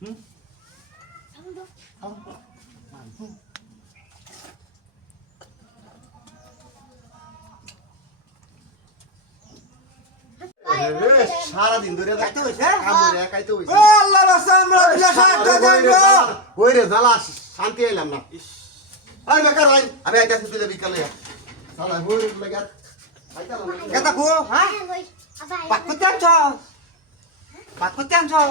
হুম সারাদিন ধরে যাইতে হয়েছে একাইতে হয়েছে ওই রে জ্বালা শান্তি এলাম না আমি বেকার ভাই আমি আইতাছি তুলে বিকালে সালা হই লাগা Kata ku, ha? Pat kutian so. Pat kutian so.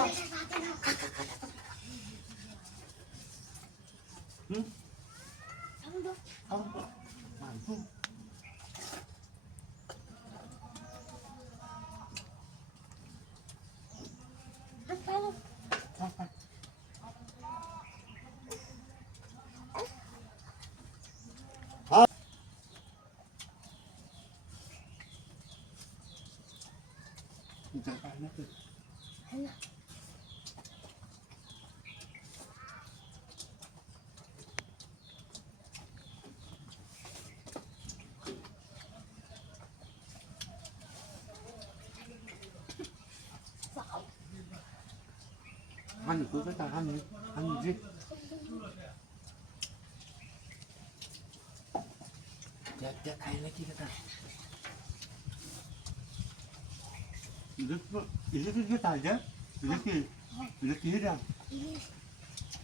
Ăn cứ cái ăn gì? Chết hay lấy chi cái ta? Ini kita aja, ini dah.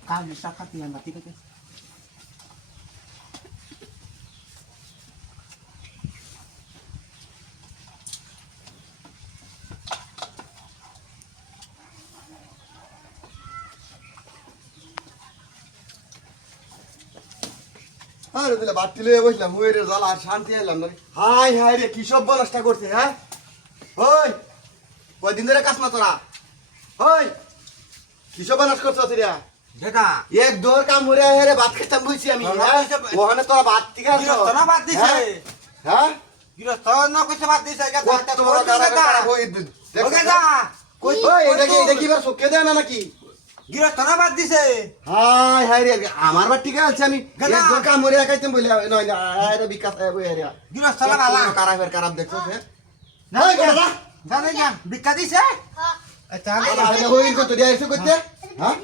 Kau bisa kat yang mati kita. আরে দিলে বাতিলে বসলাম ওই রে জ্বালা আর শান্তি এলাম না high high রে কি সব বলাসটা করছে হ্যাঁ ওই কয়দিন ধরে কাজ না তোরা ওই কি সব বলাস করছ তোরা যেটা এক দোর কাম হরে হেরে ভাত খেতাম বুঝছি আমি হ্যাঁ ওখানে তোরা ভাত ঠিক আছে গিরস্ত না বাদ দিছে হ্যাঁ গিরস্ত না কইছে বাদ দিছে এটা কত বড় কারা ওই ওকে যা কই ওই এটা কি বার সকে দেয় না নাকি গিরস্ত না বাদ দিছে হাই হাই রে আমার বার ঠিক আছে আমি এক দোর কাম হরে খাইতাম বলে নয় না আরে বিকাশ ওই হেরে গিরস্ত না বালা কারাব দেখছো হ্যাঁ না জানে না বিকা দিছে আচ্ছা আরে হইল কত দিয়া এসে করতে হ্যাঁ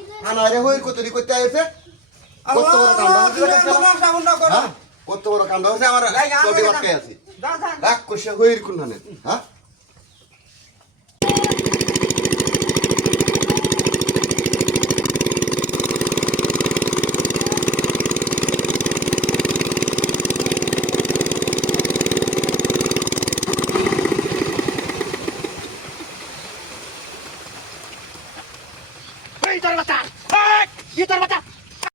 আরে হইল কত দি করতে আইছে কত বড় কাণ্ড হচ্ছে কত বড় কাণ্ড হচ্ছে আমার কবি বাক্যে আছে রাগ কইছে হইল কোন নানে হ্যাঁ Gitar mata!